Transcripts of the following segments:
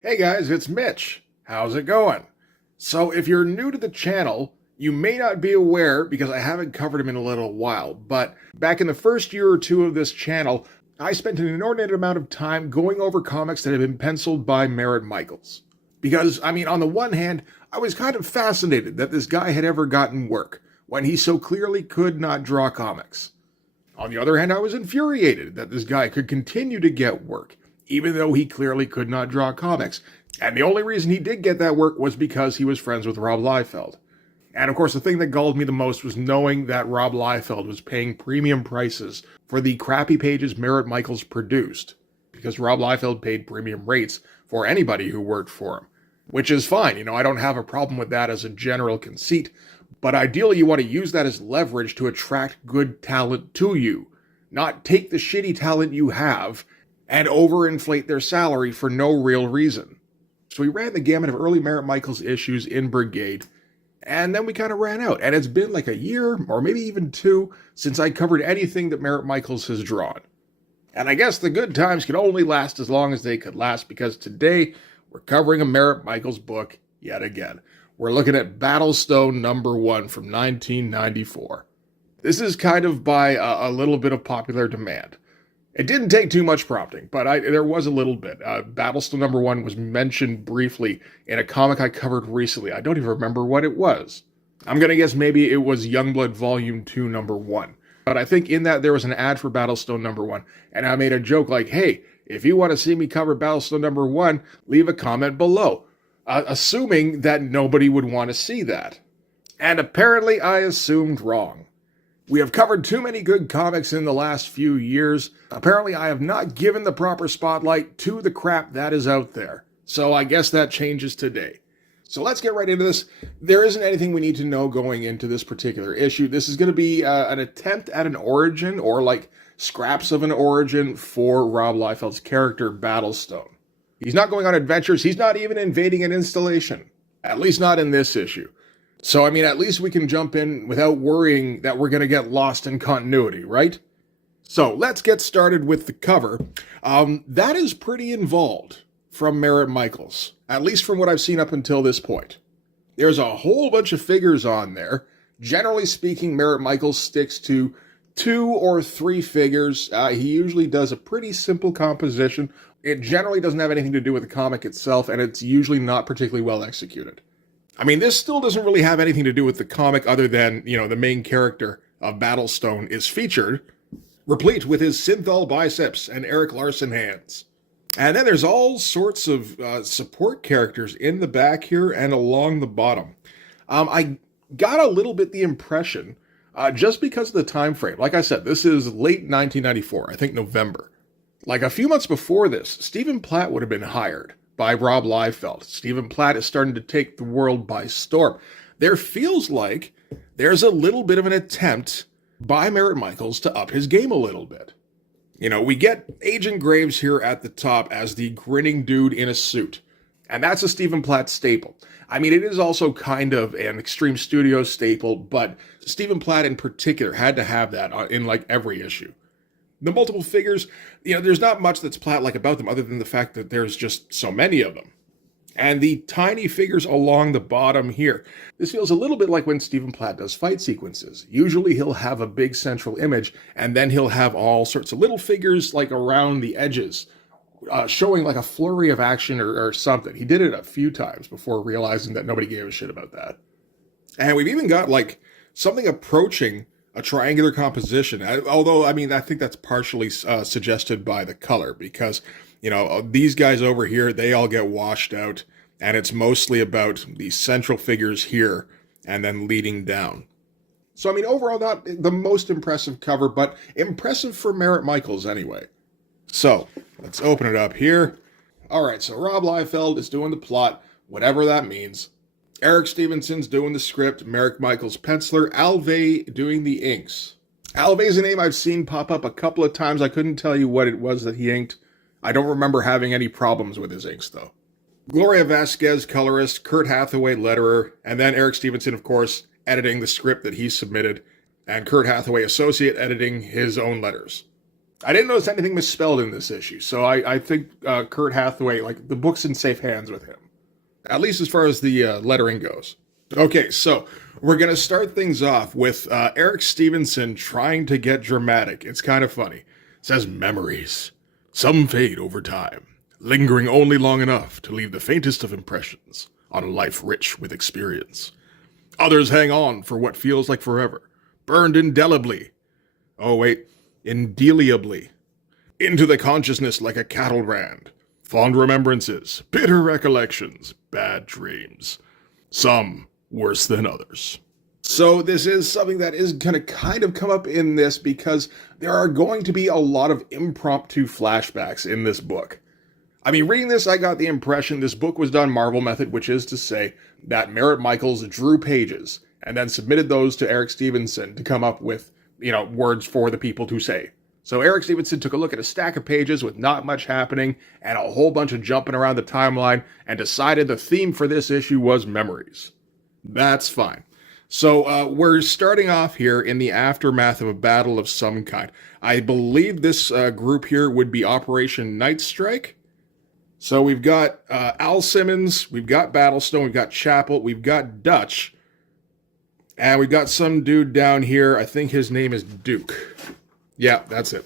Hey guys, it's Mitch. How's it going? So, if you're new to the channel, you may not be aware because I haven't covered him in a little while, but back in the first year or two of this channel, I spent an inordinate amount of time going over comics that had been penciled by Marat Mychaels. Because, on the one hand, I was kind of fascinated that this guy had ever gotten work when he so clearly could not draw comics. On the other hand, I was infuriated that this guy could continue to get work, even though he clearly could not draw comics. And the only reason he did get that work was because he was friends with Rob Liefeld. And of course, the thing that galled me the most was knowing that Rob Liefeld was paying premium prices for the crappy pages Marat Mychaels produced, because Rob Liefeld paid premium rates for anybody who worked for him. Which is fine, I don't have a problem with that as a general conceit, but ideally you want to use that as leverage to attract good talent to you, not take the shitty talent you have and overinflate their salary for no real reason. So we ran the gamut of early Marat Mychaels issues in Brigade, and then we kind of ran out. And it's been like a year, or maybe even two, since I covered anything that Marat Mychaels has drawn. And I guess the good times can only last as long as they could last, because today we're covering a Marat Mychaels book yet again. We're looking at Battlestone #1 from 1994. This is kind of by a little bit of popular demand. It didn't take too much prompting, but there was a little bit. Battlestone #1 was mentioned briefly in a comic I covered recently. I don't even remember what it was. I'm going to guess maybe it was Youngblood Volume 2 #1. But I think in that there was an ad for Battlestone #1, and I made a joke like, hey, if you want to see me cover Battlestone #1, leave a comment below, assuming that nobody would want to see that. And apparently I assumed wrong. We have covered too many good comics in the last few years. Apparently I have not given the proper spotlight to the crap that is out there. So I guess that changes today. So let's get right into this. There isn't anything we need to know going into this particular issue. This is going to be an attempt at an origin, or like scraps of an origin, for Rob Liefeld's character Battlestone. He's not going on adventures. He's not even invading an installation. At least not in this issue. So, at least we can jump in without worrying that we're going to get lost in continuity, right? So, let's get started with the cover. That is pretty involved from Marat Mychaels, at least from what I've seen up until this point. There's a whole bunch of figures on there. Generally speaking, Marat Mychaels sticks to 2 or 3 figures. He usually does a pretty simple composition. It generally doesn't have anything to do with the comic itself, and it's usually not particularly well executed. This still doesn't really have anything to do with the comic other than, the main character of Battlestone is featured, replete with his synthol biceps and Eric Larson hands. And then there's all sorts of support characters in the back here and along the bottom. I got a little bit the impression, just because of the time frame. Like I said, this is late 1994, I think November. Like a few months before this, Stephen Platt would have been hired by Rob Liefeld. Stephen Platt is starting to take the world by storm. There feels like there's a little bit of an attempt by Marat Mychaels to up his game a little bit. We get Agent Graves here at the top as the grinning dude in a suit. And that's a Stephen Platt staple. It is also kind of an Extreme Studios staple, but Stephen Platt in particular had to have that in like every issue. The multiple figures, there's not much that's Platt-like about them other than the fact that there's just so many of them. And the tiny figures along the bottom here. This feels a little bit like when Stephen Platt does fight sequences. Usually he'll have a big central image, and then he'll have all sorts of little figures like around the edges, showing like a flurry of action or something. He did it a few times before realizing that nobody gave a shit about that. And we've even got like something approaching a triangular composition, although, I think that's partially suggested by the color, because, these guys over here, they all get washed out, and it's mostly about the central figures here, and then leading down. So, overall, not the most impressive cover, but impressive for Marat Mychaels anyway. So, let's open it up here. All right, so Rob Liefeld is doing the plot, whatever that means. Eric Stevenson's doing the script, Marat Mychaels penciler, Alvey doing the inks. Alvey's a name I've seen pop up a couple of times. I couldn't tell you what it was that he inked. I don't remember having any problems with his inks, though. Gloria Vasquez, colorist, Kurt Hathaway, letterer, and then Eric Stevenson, of course, editing the script that he submitted, and Kurt Hathaway, associate, editing his own letters. I didn't notice anything misspelled in this issue, so I think Kurt Hathaway, like, the book's in safe hands with him. At least as far as the lettering goes. Okay, so we're going to start things off with Eric Stevenson trying to get dramatic. It's kind of funny. It says, memories. Some fade over time, lingering only long enough to leave the faintest of impressions on a life rich with experience. Others hang on for what feels like forever, burned indelibly. Oh, wait, indelibly. Into the consciousness like a cattle brand. Fond remembrances, bitter recollections, bad dreams. Some worse than others. So this is something that is going to kind of come up in this because there are going to be a lot of impromptu flashbacks in this book. I mean, reading this, I got the impression this book was done Marvel method, which is to say that Marat Mychaels drew pages and then submitted those to Eric Stevenson to come up with, words for the people to say. So Eric Stevenson took a look at a stack of pages with not much happening and a whole bunch of jumping around the timeline and decided the theme for this issue was memories. That's fine. So we're starting off here in the aftermath of a battle of some kind. I believe this group here would be Operation Night Strike. So we've got Al Simmons, we've got Battlestone, we've got Chapel, we've got Dutch, and we've got some dude down here. I think his name is Duke. Yeah, that's it.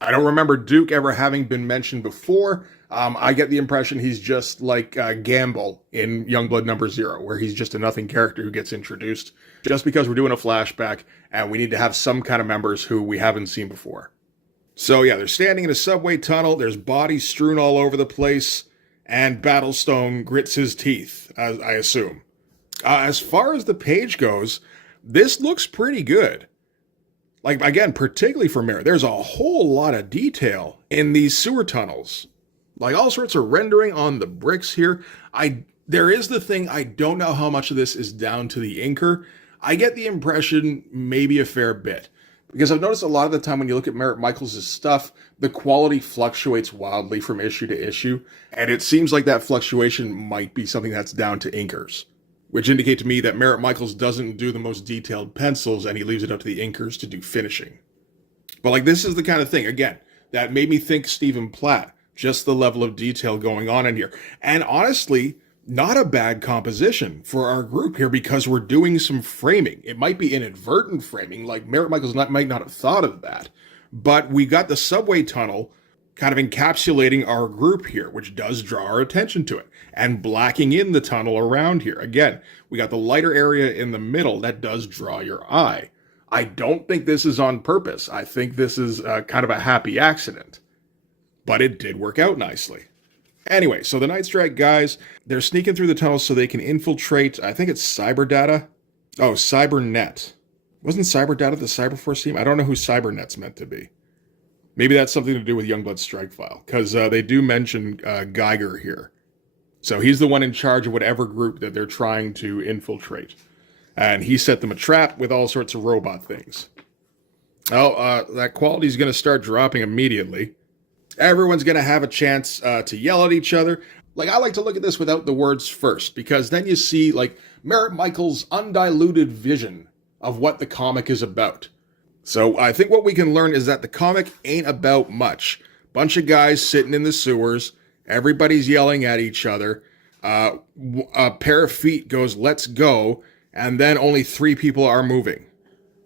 I don't remember Duke ever having been mentioned before. I get the impression he's just like Gamble in Youngblood #0, where he's just a nothing character who gets introduced just because we're doing a flashback and we need to have some kind of members who we haven't seen before. So yeah, they're standing in a subway tunnel. There's bodies strewn all over the place, and Battlestone grits his teeth, as I assume. As far as the page goes, this looks pretty good. Like, again, particularly for Marat, there's a whole lot of detail in these sewer tunnels. Like, all sorts of rendering on the bricks here. There is the thing, I don't know how much of this is down to the inker. I get the impression maybe a fair bit. Because I've noticed a lot of the time when you look at Marat Mychaels' stuff, the quality fluctuates wildly from issue to issue. And it seems like that fluctuation might be something that's down to inkers. Which indicate to me that Marat Mychaels doesn't do the most detailed pencils and he leaves it up to the inkers to do finishing. But like, this is the kind of thing, again, that made me think Stephen Platt, just the level of detail going on in here. And honestly, not a bad composition for our group here because we're doing some framing. It might be inadvertent framing, like Marat Mychaels might not have thought of that. But we got the subway tunnel kind of encapsulating our group here, which does draw our attention to it, and blacking in the tunnel around here. Again, we got the lighter area in the middle that does draw your eye. I don't think this is on purpose. I think this is kind of a happy accident, but it did work out nicely. Anyway, so the Night Strike guys, they're sneaking through the tunnels so they can infiltrate, I think it's Cyberdata. Oh, Cybernet. Wasn't Cyberdata the Cyberforce team? I don't know who Cybernet's meant to be. Maybe that's something to do with Youngblood Strike File, because they do mention Geiger here. So he's the one in charge of whatever group that they're trying to infiltrate. And he set them a trap with all sorts of robot things. Oh, that quality's going to start dropping immediately. Everyone's going to have a chance to yell at each other. Like, I like to look at this without the words first, because then you see, like, Marat Mychaels' undiluted vision of what the comic is about. So I think what we can learn is that the comic ain't about much. Bunch of guys sitting in the sewers, everybody's yelling at each other, a pair of feet goes, "Let's go," and then only 3 people are moving.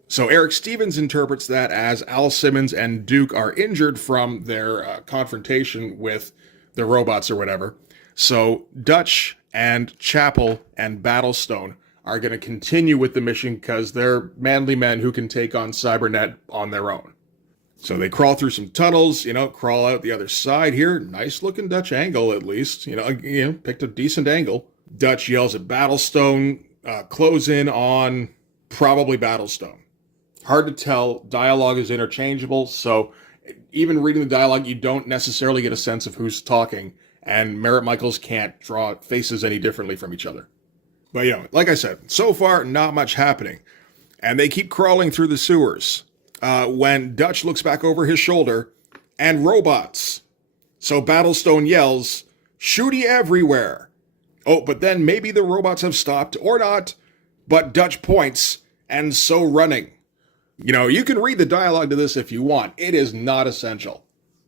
So Eric Stevens interprets that as Al Simmons and Duke are injured from their confrontation with the robots or whatever. So Dutch and Chapel and Battlestone are going to continue with the mission because they're manly men who can take on Cybernet on their own. So they crawl through some tunnels, crawl out the other side here. Nice looking Dutch angle, at least. Picked a decent angle. Dutch yells at Battlestone, close in on probably Battlestone. Hard to tell. Dialogue is interchangeable, so even reading the dialogue, you don't necessarily get a sense of who's talking, and Marat Mychaels can't draw faces any differently from each other. But, like I said, so far, not much happening. And they keep crawling through the sewers. When Dutch looks back over his shoulder, and robots. So Battlestone yells, "Shooty everywhere." Oh, but then maybe the robots have stopped, or not. But Dutch points, and so running. You know, you can read the dialogue to this if you want. It is not essential.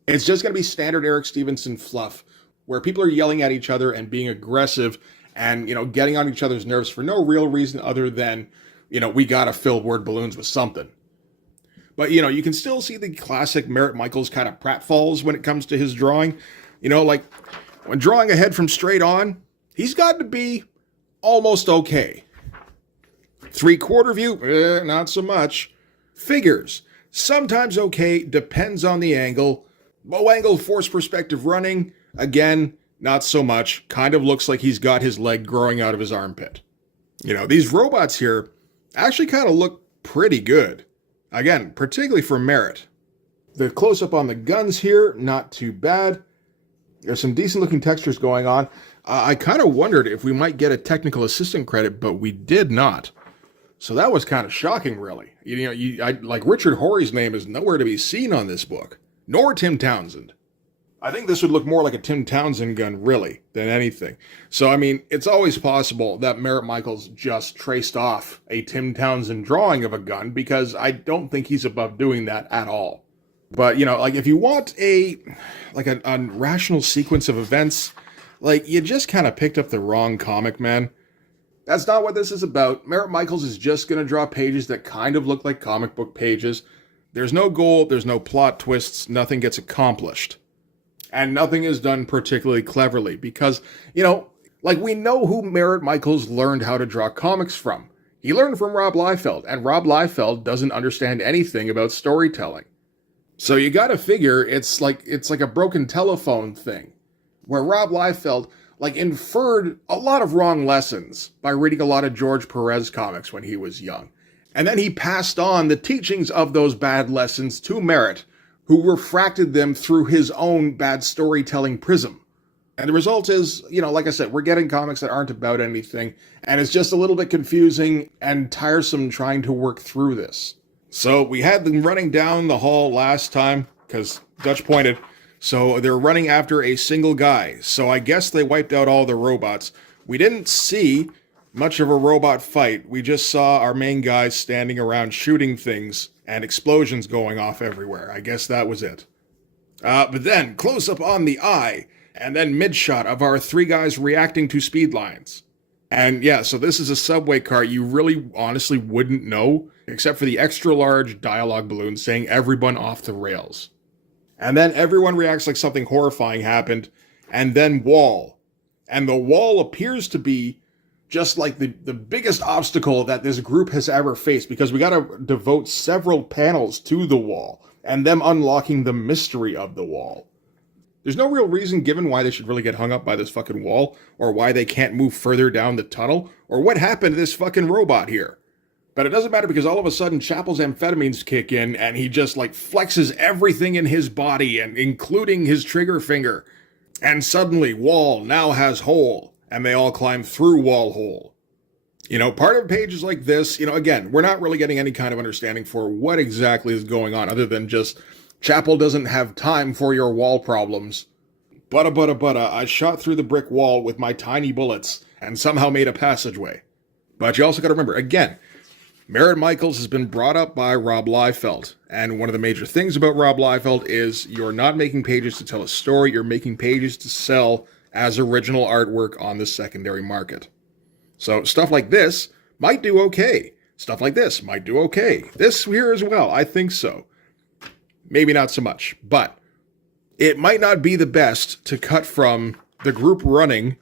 It's just going to be standard Eric Stevenson fluff, where people are yelling at each other and being aggressive and, you know, getting on each other's nerves for no real reason other than, you know, we got to fill word balloons with something. But, you know, you can still see the classic Marat Mychaels kind of pratfalls when it comes to his drawing. You know, like when drawing ahead from straight on, he's got to be almost okay. 3/4 view, not so much. Figures, sometimes okay, depends on the angle. Low angle forced perspective running, again, not so much. Kind of looks like he's got his leg growing out of his armpit. You know, these robots here actually kind of look pretty good. Again, particularly for Marat. The close-up on the guns here, not too bad. There's some decent looking textures going on. I kind of wondered if we might get a technical assistant credit, but we did not. So that was kind of shocking, really. You know, like Richard Horry's name is nowhere to be seen on this book, nor Tim Townsend. I think this would look more like a Tim Townsend gun, really, than anything. So, I mean, it's always possible that Marat Mychaels just traced off a Tim Townsend drawing of a gun, because I don't think he's above doing that at all. But, you know, like, if you want a rational sequence of events, like, you just kind of picked up the wrong comic, man. That's not what this is about. Marat Mychaels is just going to draw pages that kind of look like comic book pages. There's no goal, there's no plot twists, nothing gets accomplished. And nothing is done particularly cleverly because, you know, like we know who Marat Mychaels learned how to draw comics from. He learned from Rob Liefeld, and Rob Liefeld doesn't understand anything about storytelling. So you gotta figure it's like a broken telephone thing, where Rob Liefeld inferred a lot of wrong lessons by reading a lot of George Perez comics when he was young. And then he passed on the teachings of those bad lessons to Marat, who refracted them through his own bad storytelling prism. And the result is, you know, like I said, we're getting comics that aren't about anything, and it's just a little bit confusing and tiresome trying to work through this. So we had them running down the hall last time, because Dutch pointed. So they're running after a single guy. So I guess they wiped out all the robots. We didn't see much of a robot fight. We just saw our main guys standing around shooting things and explosions going off everywhere. I guess that was it. But then, close up on the eye, and then mid-shot of our three guys reacting to speed lines. And yeah, so this is a subway car you really honestly wouldn't know, except for the extra large dialogue balloon saying everyone off the rails. And then everyone reacts like something horrifying happened, and then wall. And the wall appears to be just like the biggest obstacle that this group has ever faced, because we gotta devote several panels to the wall, and them unlocking the mystery of the wall. There's no real reason given why they should really get hung up by this fucking wall, or why they can't move further down the tunnel, or what happened to this fucking robot here. But it doesn't matter, because all of a sudden Chapel's amphetamines kick in and he just flexes everything in his body, and including his trigger finger. And suddenly wall now has hole, and they all climb through wall hole. You know, part of pages like this, you know, again, we're not really getting any kind of understanding for what exactly is going on, other than just Chapel doesn't have time for your wall problems. Butta, I shot through the brick wall with my tiny bullets and somehow made a passageway. But you also got to remember, again, Marat Mychaels has been brought up by Rob Liefeld, and one of the major things about Rob Liefeld is you're not making pages to tell a story, you're making pages to sell as original artwork on the secondary market. So stuff like this might do okay. Stuff like this might do okay. This here as well, I think so. Maybe not so much, but it might not be the best to cut from the group running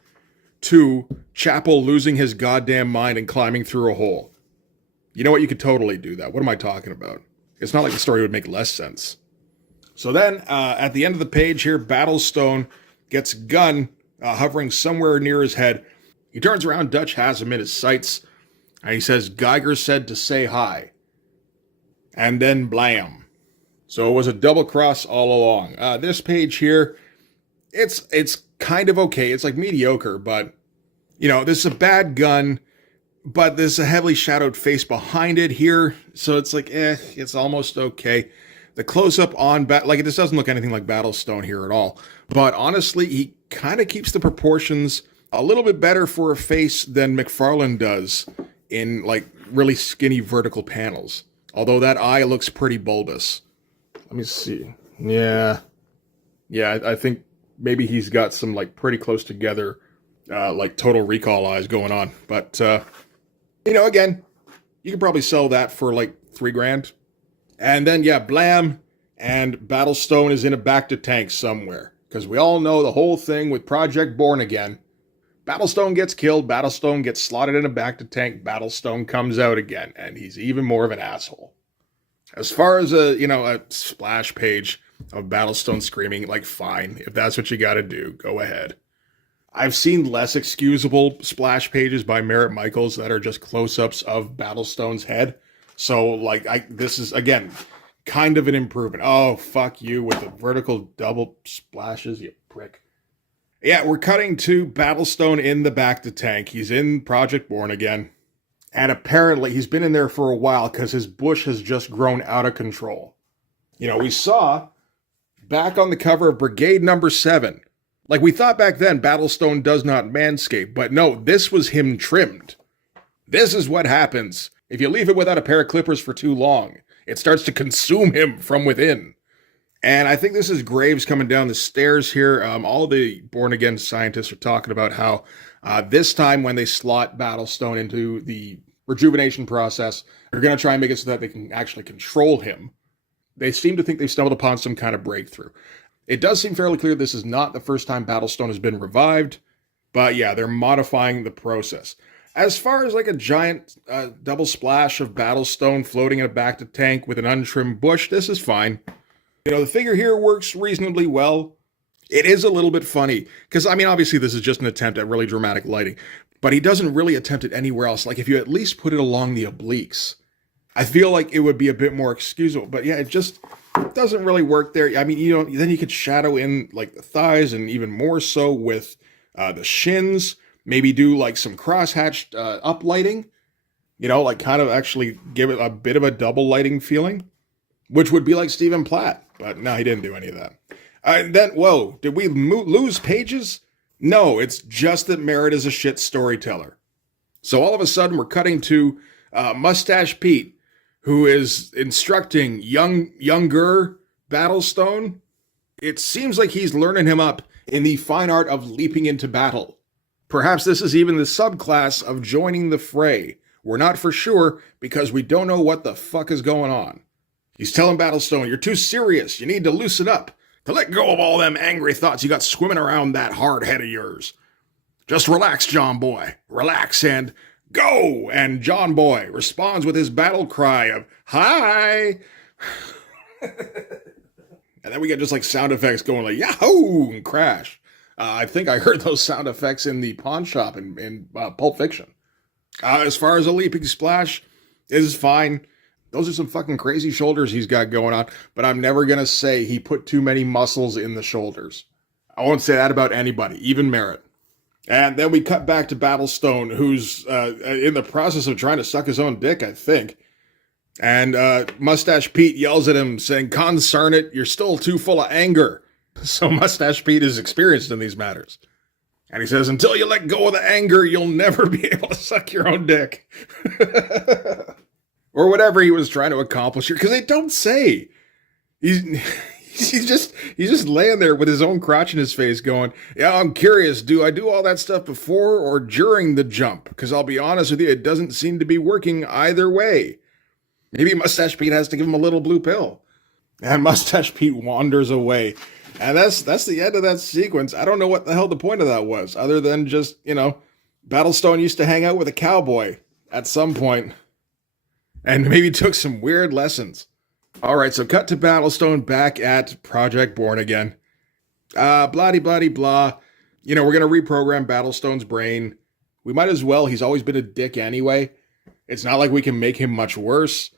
to Chapel losing his goddamn mind and climbing through a hole. You know what? You could totally do that. What am I talking about? It's not like the story would make less sense. So then, at the end of the page here, Battlestone gets a gun hovering somewhere near his head. He turns around, Dutch has him in his sights, and he says, "Geiger said to say hi." And then blam. So it was a double cross all along. This page here, it's kind of okay. It's mediocre, but, you know, this is a bad gun, but there's a heavily shadowed face behind it here. So it's it's almost okay. The close-up on, this doesn't look anything like Battlestone here at all. But honestly, he kind of keeps the proportions a little bit better for a face than McFarlane does in, really skinny vertical panels. Although that eye looks pretty bulbous. Let me see. Yeah. Yeah, I think maybe he's got some, like, pretty close together, like, Total Recall eyes going on. But, you know, again, you could probably sell that for, like, $3,000. And then, yeah, blam, and Battlestone is in a back-to-tank somewhere. Because we all know the whole thing with Project Born Again. Battlestone gets killed, Battlestone gets slotted in a back-to-tank, Battlestone comes out again, and he's even more of an asshole. As far as a splash page of Battlestone screaming, like, fine, if that's what you gotta do, go ahead. I've seen less excusable splash pages by Marat Mychaels that are just close-ups of Battlestone's head. So, like, this is, again, kind of an improvement. Oh, fuck you with the vertical double splashes, you prick. Yeah, we're cutting to Battlestone in the back-to-tank. He's in Project Born Again. And apparently he's been in there for a while because his bush has just grown out of control. You know, we saw back on the cover of Brigade number 7. Like, we thought back then Battlestone does not manscape, but no, this was him trimmed. This is what happens if you leave it without a pair of clippers for too long. It starts to consume him from within. And I think this is Graves coming down the stairs here. All the Born Again scientists are talking about how this time when they slot Battlestone into the rejuvenation process, they're going to try and make it so that they can actually control him. They seem to think they've stumbled upon some kind of breakthrough. It does seem fairly clear this is not the first time Battlestone has been revived, but yeah, they're modifying the process. As far as like a giant double splash of Battlestone floating in a back-to-tank with an untrimmed bush, this is fine. You know, the figure here works reasonably well. It is a little bit funny, because, I mean, obviously this is just an attempt at really dramatic lighting, but he doesn't really attempt it anywhere else. Like, if you at least put it along the obliques, I feel like it would be a bit more excusable. But yeah, it just doesn't really work there. I mean, you know, then you could shadow in, like, the thighs, and even more so with the shins. Maybe do, like, some cross-hatched uplighting. You know, like, kind of actually give it a bit of a double lighting feeling, which would be like Stephen Platt. But no, he didn't do any of that. Then, whoa, did we lose pages? No, it's just that Marat is a shit storyteller. So all of a sudden, we're cutting to Mustache Pete, who is instructing younger Battlestone. It seems like he's learning him up in the fine art of leaping into battle. Perhaps this is even the subclass of joining the fray. We're not for sure, because we don't know what the fuck is going on. He's telling Battlestone, you're too serious. You need to loosen up. To let go of all them angry thoughts you got swimming around that hard head of yours. Just relax, John Boy. Relax and go! And John Boy responds with his battle cry of, hi! And then we get just like sound effects going like, yahoo! And crash. I think I heard those sound effects in the pawn shop in Pulp Fiction. As far as a leaping splash, it is fine. Those are some fucking crazy shoulders he's got going on, but I'm never going to say he put too many muscles in the shoulders. I won't say that about anybody, even Marat. And then we cut back to Battlestone, who's in the process of trying to suck his own dick, I think. And Mustache Pete yells at him, saying, "Concern it, you're still too full of anger." So Mustache Pete is experienced in these matters. And he says, until you let go of the anger, you'll never be able to suck your own dick. Or whatever he was trying to accomplish here, because they don't say. He's just laying there with his own crotch in his face going, yeah, I'm curious, do I do all that stuff before or during the jump? Because I'll be honest with you, it doesn't seem to be working either way. Maybe Mustache Pete has to give him a little blue pill. And Mustache Pete wanders away. And that's the end of that sequence. I don't know what the hell the point of that was, other than just, you know, Battlestone used to hang out with a cowboy at some point. And maybe took some weird lessons. All right, so cut to Battlestone back at Project Born Again. Blah-de-blah-de-blah. You know, we're going to reprogram Battlestone's brain. We might as well. He's always been a dick anyway. It's not like we can make him much worse.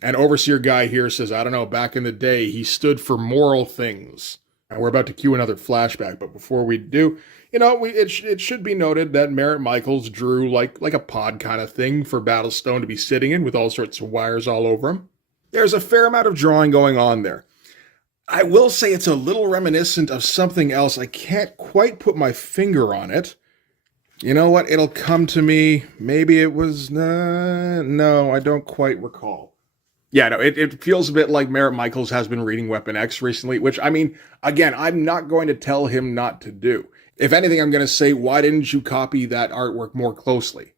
And Overseer Guy here says, I don't know, back in the day, he stood for moral things. And we're about to cue another flashback, but before we do, you know, it should be noted that Marat Mychaels drew like a pod kind of thing for Battlestone to be sitting in with all sorts of wires all over him. There's a fair amount of drawing going on there. I will say it's a little reminiscent of something else. I can't quite put my finger on it. You know what? It'll come to me. Maybe it was... no, I don't quite recall. Yeah, no, it feels a bit like Marat Mychaels has been reading Weapon X recently, which, I mean, again, I'm not going to tell him not to do. If anything, I'm going to say, why didn't you copy that artwork more closely?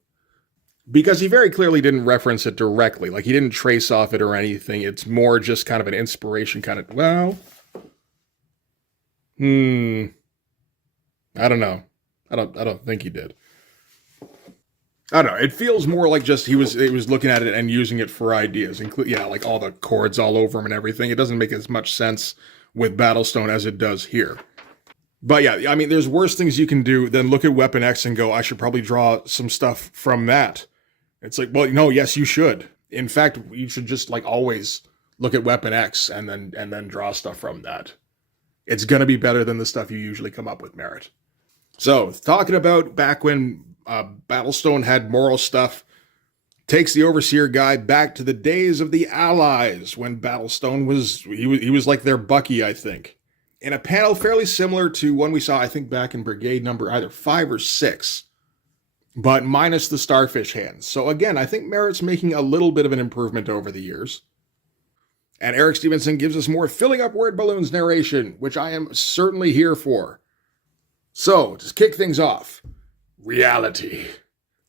Because he very clearly didn't reference it directly. Like, he didn't trace off it or anything. It's more just kind of an inspiration kind of, well, I don't know. I don't think he did. I don't know. It feels more like just he was looking at it and using it for ideas, like all the chords all over him and everything. It doesn't make as much sense with Battlestone as it does here. But yeah, I mean, there's worse things you can do than look at Weapon X and go, I should probably draw some stuff from that. It's like, well, no, yes, you should. In fact, you should just like always look at Weapon X and then draw stuff from that. It's gonna be better than the stuff you usually come up with, Marat. So, talking about back when Battlestone had moral stuff, takes the Overseer guy back to the days of the Allies when Battlestone was he was like their Bucky, I think. In a panel fairly similar to one we saw, I think, back in Brigade number either 5 or 6, but minus the starfish hands. So again, I think Marat's making a little bit of an improvement over the years. And Eric Stevenson gives us more filling up word balloons narration, which I am certainly here for. So, to kick things off, reality.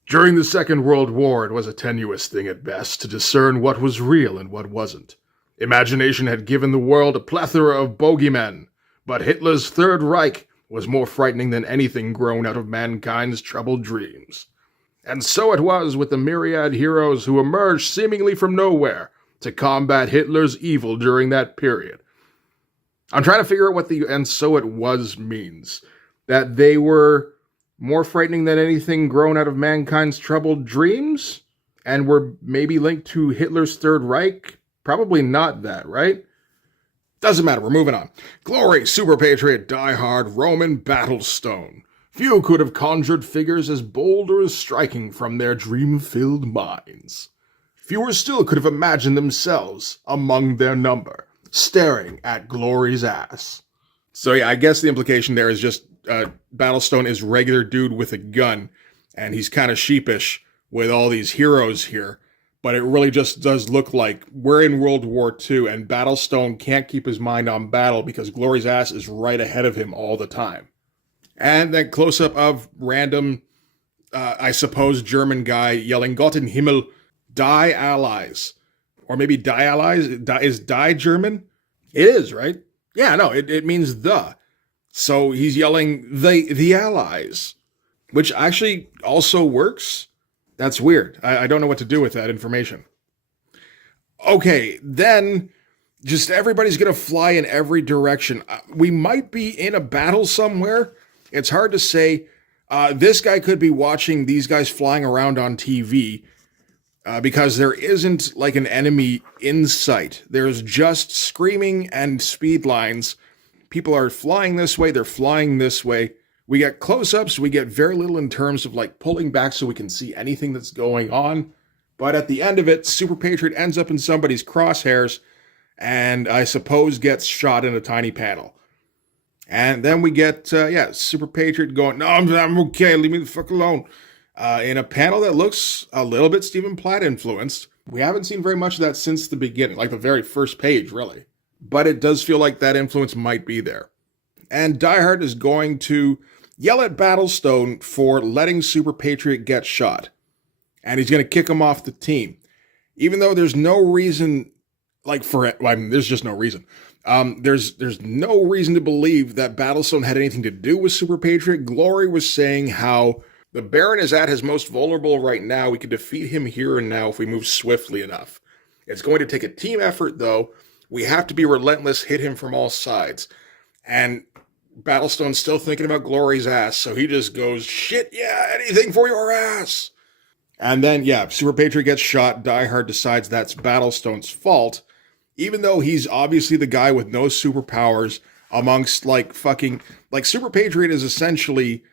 During the Second World War, it was a tenuous thing at best to discern what was real and what wasn't. Imagination had given the world a plethora of bogeymen, but Hitler's Third Reich was more frightening than anything grown out of mankind's troubled dreams. And so it was with the myriad heroes who emerged seemingly from nowhere to combat Hitler's evil during that period. I'm trying to figure out what the "and so it was" means. That they were more frightening than anything grown out of mankind's troubled dreams? And were maybe linked to Hitler's Third Reich? Probably not that, right? Doesn't matter, we're moving on. Glory, Super Patriot, Die-Hard, Roman, Battlestone. Few could have conjured figures as bold or as striking from their dream-filled minds. Fewer still could have imagined themselves among their number, staring at Glory's ass. So yeah, I guess the implication there is just Battlestone is regular dude with a gun, and he's kind of sheepish with all these heroes here. But it really just does look like we're in World War II, and Battlestone can't keep his mind on battle because Glory's ass is right ahead of him all the time. And then close-up of random, I suppose, German guy yelling, Gott in Himmel, die Allies. Or maybe die Allies? Is die German? It is, right? Yeah, no, it means the. So he's yelling, the Allies. Which actually also works. That's weird. I don't know what to do with that information. Okay, then just everybody's going to fly in every direction. We might be in a battle somewhere. It's hard to say. This guy could be watching these guys flying around on TV because there isn't like an enemy in sight. There's just screaming and speed lines. People are flying this way. They're flying this way. We get close-ups, we get very little in terms of like pulling back so we can see anything that's going on. But at the end of it, Super Patriot ends up in somebody's crosshairs and I suppose gets shot in a tiny panel. And then we get, Super Patriot going, no, I'm okay, leave me the fuck alone. In a panel that looks a little bit Stephen Platt influenced. We haven't seen very much of that since the beginning, like the very first page, really. But it does feel like that influence might be there. And Die-Hard is going to yell at Battlestone for letting Super Patriot get shot. And he's going to kick him off the team. Even though there's no reason, there's just no reason. There's no reason to believe that Battlestone had anything to do with Super Patriot. Glory was saying how the Baron is at his most vulnerable right now. We can defeat him here and now if we move swiftly enough. It's going to take a team effort, though. We have to be relentless, hit him from all sides. And Battlestone's still thinking about Glory's ass, so he just goes, shit, yeah, anything for your ass. And then, Super Patriot gets shot. Die-Hard decides that's Battlestone's fault, even though he's obviously the guy with no superpowers amongst, Super Patriot is essentially,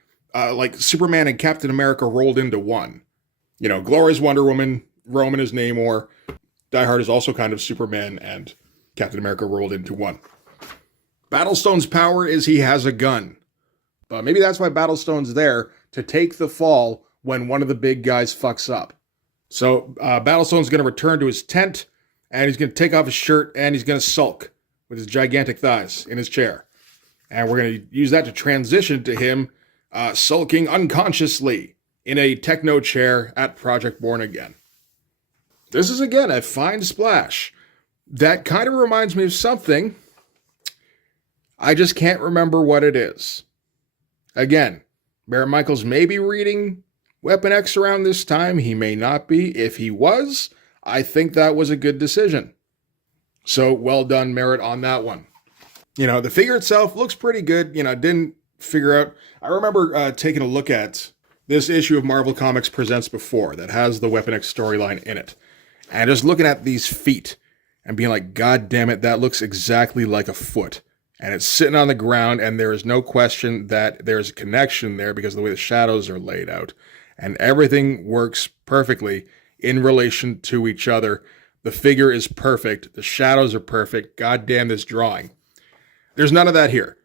Superman and Captain America rolled into one. You know, Glory's Wonder Woman, Roman is Namor, Die-Hard is also kind of Superman and Captain America rolled into one. Battlestone's power is he has a gun. Maybe that's why Battlestone's there, to take the fall when one of the big guys fucks up. So Battlestone's going to return to his tent, and he's going to take off his shirt, and he's going to sulk with his gigantic thighs in his chair. And we're going to use that to transition to him sulking unconsciously in a techno chair at Project Born Again. This is, again, a fine splash that kind of reminds me of something. I just can't remember what it is. Again, Marat Mychaels may be reading Weapon X around this time. He may not be. If he was, I think that was a good decision. So well done, Marat, on that one. The figure itself looks pretty good. Didn't figure out. I remember taking a look at this issue of Marvel Comics Presents Before that has the Weapon X storyline in it. And just looking at these feet and being like, God damn it, that looks exactly like a foot. And it's sitting on the ground, and there is no question that there's a connection there because of the way the shadows are laid out. And everything works perfectly in relation to each other. The figure is perfect. The shadows are perfect. God damn this drawing. There's none of that here.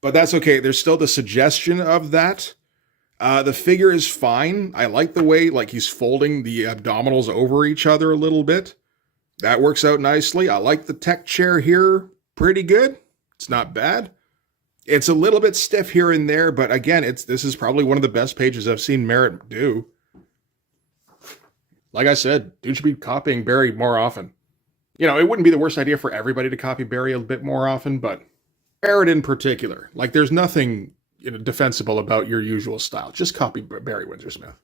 But that's okay. There's still the suggestion of that. The figure is fine. I like the way he's folding the abdominals over each other a little bit. That works out nicely. I like the tech chair here. Pretty good. It's not bad. It's a little bit stiff here and there, but again, this is probably one of the best pages I've seen Marat do. Like I said, dude should be copying Barry more often. It wouldn't be the worst idea for everybody to copy Barry a bit more often, but Marat in particular. There's nothing defensible about your usual style. Just copy Barry Windsor-Smith.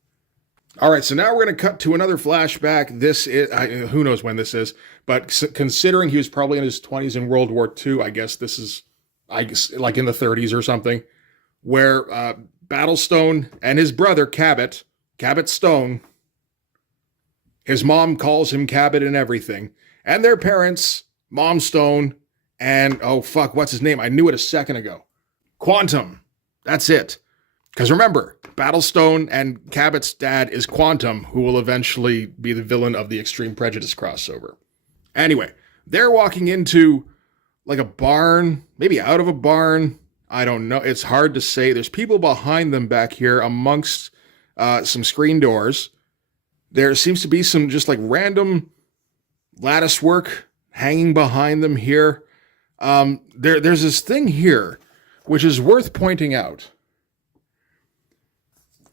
All right, so now we're going to cut to another flashback. This is, who knows when this is, but considering he was probably in his 20s in World War II, I guess this is, like in the 30s or something, where Battlestone and his brother, Cabot Stone, his mom calls him Cabot and everything, and their parents, Mom Stone, and, oh fuck, what's his name? I knew it a second ago. Quantum. That's it. Because remember, Battlestone and Cabot's dad is Quantum, who will eventually be the villain of the Extreme Prejudice crossover. Anyway, they're walking into a barn, maybe out of a barn. I don't know. It's hard to say. There's people behind them back here amongst some screen doors. There seems to be some just random lattice work hanging behind them here. There's this thing here, which is worth pointing out.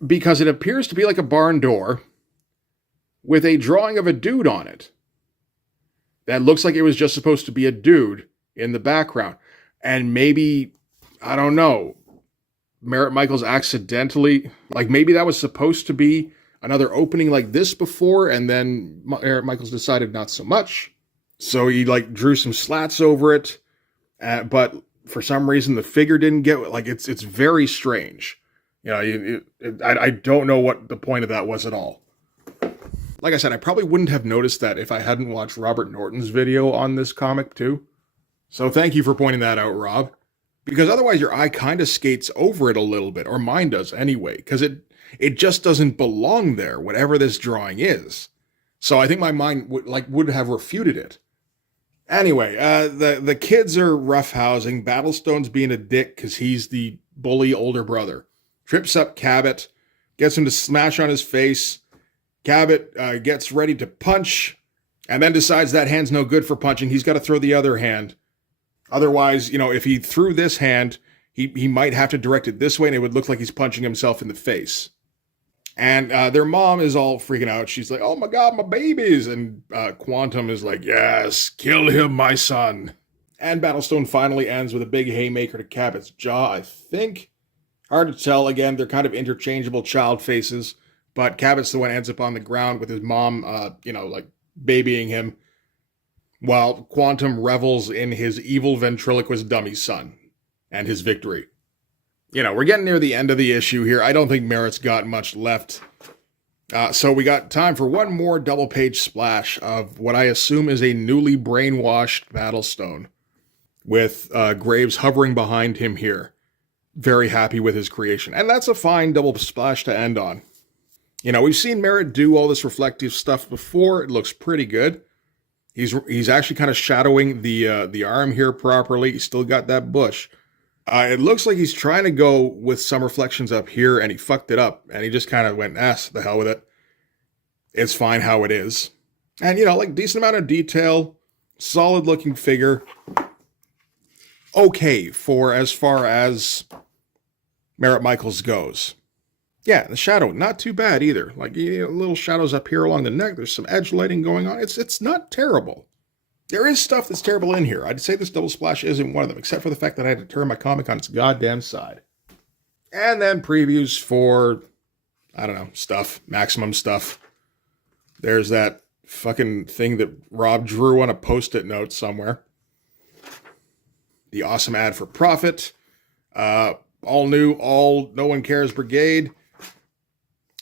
Because it appears to be like a barn door with a drawing of a dude on it. That looks like it was just supposed to be a dude in the background. And maybe, I don't know, Marat Mychaels accidentally, maybe that was supposed to be another opening like this before, and then Marat Mychaels decided not so much. So he drew some slats over it, but for some reason the figure didn't get, it's very strange. I don't know what the point of that was at all. Like I said, I probably wouldn't have noticed that if I hadn't watched Robert Norton's video on this comic too. So thank you for pointing that out, Rob. Because otherwise your eye kind of skates over it a little bit, or mine does anyway, because it just doesn't belong there, whatever this drawing is. So I think my mind would have refuted it. Anyway, the kids are roughhousing. Battlestone's being a dick because he's the bully older brother. Trips up Cabot, gets him to smash on his face. Cabot gets ready to punch, and then decides that hand's no good for punching. He's got to throw the other hand. Otherwise, if he threw this hand, he might have to direct it this way, and it would look like he's punching himself in the face. And their mom is all freaking out. She's like, oh my God, my babies. And Quantum is like, yes, kill him, my son. And Battlestone finally ends with a big haymaker to Cabot's jaw, I think. Hard to tell. Again, they're kind of interchangeable child faces, but Cabot's the one who ends up on the ground with his mom, babying him, while Quantum revels in his evil ventriloquist dummy son and his victory. We're getting near the end of the issue here. I don't think Marat's got much left. So we got time for one more double-page splash of what I assume is a newly brainwashed Battlestone, with Graves hovering behind him here. Very happy with his creation. And that's a fine double splash to end on. We've seen Marat do all this reflective stuff before. It looks pretty good. He's actually kind of shadowing the arm here properly. He's still got that bush. It looks like he's trying to go with some reflections up here, and he fucked it up. And he just kind of went, the hell with it. It's fine how it is. And, you know, like decent amount of detail, solid looking figure. Okay for as far as Marat Mychaels goes. Yeah, the shadow, not too bad either. Like, you know, little shadows up here along the neck. There's some edge lighting going on. It's not terrible. There is stuff that's terrible in here. I'd say this double splash isn't one of them, except for the fact that I had to turn my comic on its goddamn side. And then previews for, I don't know, stuff, maximum stuff. There's that fucking thing that Rob drew on a post-it note somewhere. The awesome ad for Profit. All new, all No One Cares Brigade.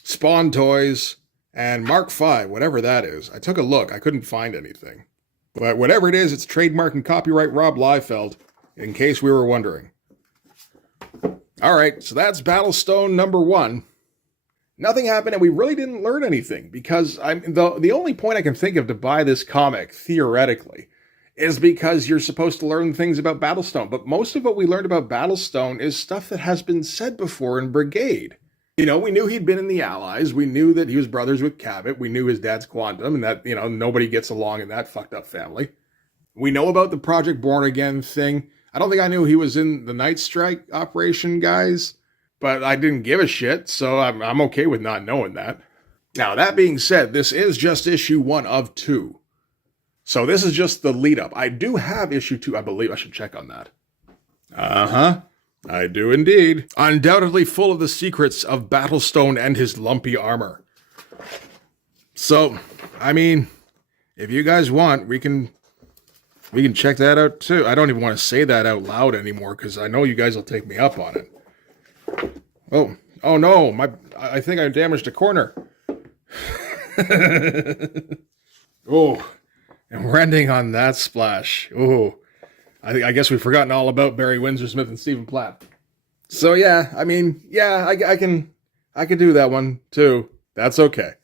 Spawn Toys. And Mark V, whatever that is. I took a look. I couldn't find anything. But whatever it is, it's trademark and copyright Rob Liefeld, in case we were wondering. All right, so that's Battlestone number 1. Nothing happened, and we really didn't learn anything, because the only point I can think of to buy this comic, theoretically, is because you're supposed to learn things about Battlestone. But most of what we learned about Battlestone is stuff that has been said before in Brigade. You know, we knew he'd been in the Allies. We knew that he was brothers with Cabot. We knew his dad's Quantum, and that, you know, nobody gets along in that fucked up family. We know about the Project Born Again thing. I don't think I knew he was in the Night Strike operation, guys, but I didn't give a shit, so I'm okay with not knowing that. Now, that being said, this is just issue 1 of 2. So this is just the lead up. I do have issue 2, I believe. I should check on that. Uh-huh. I do indeed. Undoubtedly full of the secrets of Battlestone and his lumpy armor. So, I mean, if you guys want, we can check that out too. I don't even want to say that out loud anymore because I know you guys will take me up on it. Oh no, I think I damaged a corner. Oh, and we're ending on that splash. Oh. I guess we've forgotten all about Barry Windsor Smith and Stephen Platt. So yeah, I mean, yeah, I can do that one too. That's okay.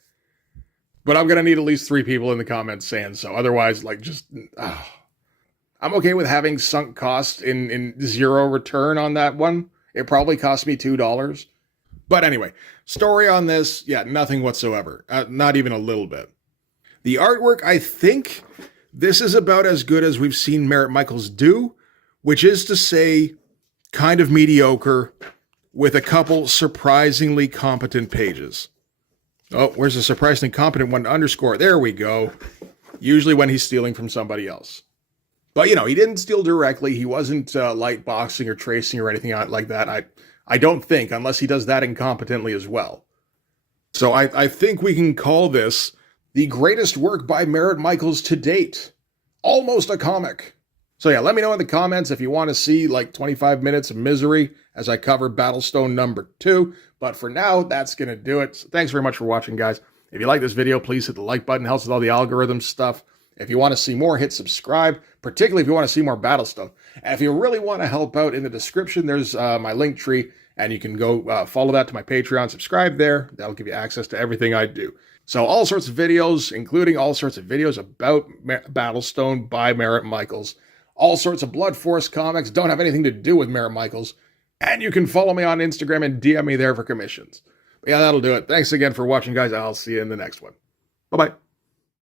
But I'm gonna need at least 3 people in the comments saying so. Otherwise, like, just I'm okay with having sunk cost in 0 return on that one. It probably cost me $2. But anyway, story on this, yeah, nothing whatsoever. Not even a little bit. The artwork, I think this is about as good as we've seen Marat Mychaels do, which is to say, kind of mediocre, with a couple surprisingly competent pages. Oh, where's the surprisingly competent one underscore? There we go. Usually when he's stealing from somebody else. But, you know, he didn't steal directly. He wasn't light boxing or tracing or anything like that. I don't think, unless he does that incompetently as well. So I think we can call this the greatest work by Marat Mychaels to date. Almost a comic. So yeah, let me know in the comments if you want to see like 25 minutes of misery as I cover Battlestone number 2. But for now, that's going to do it. So thanks very much for watching, guys. If you like this video, please hit the like button. It helps with all the algorithm stuff. If you want to see more, hit subscribe, particularly if you want to see more Battlestone. And if you really want to help out, in the description, there's my link tree, and you can go follow that to my Patreon, subscribe there. That'll give you access to everything I do. So all sorts of videos, including all sorts of videos about Battlestone by Marat Mychaels. All sorts of Blood Force comics, don't have anything to do with Marat Mychaels. And you can follow me on Instagram and DM me there for commissions. But yeah, that'll do it. Thanks again for watching, guys. I'll see you in the next one. Bye-bye.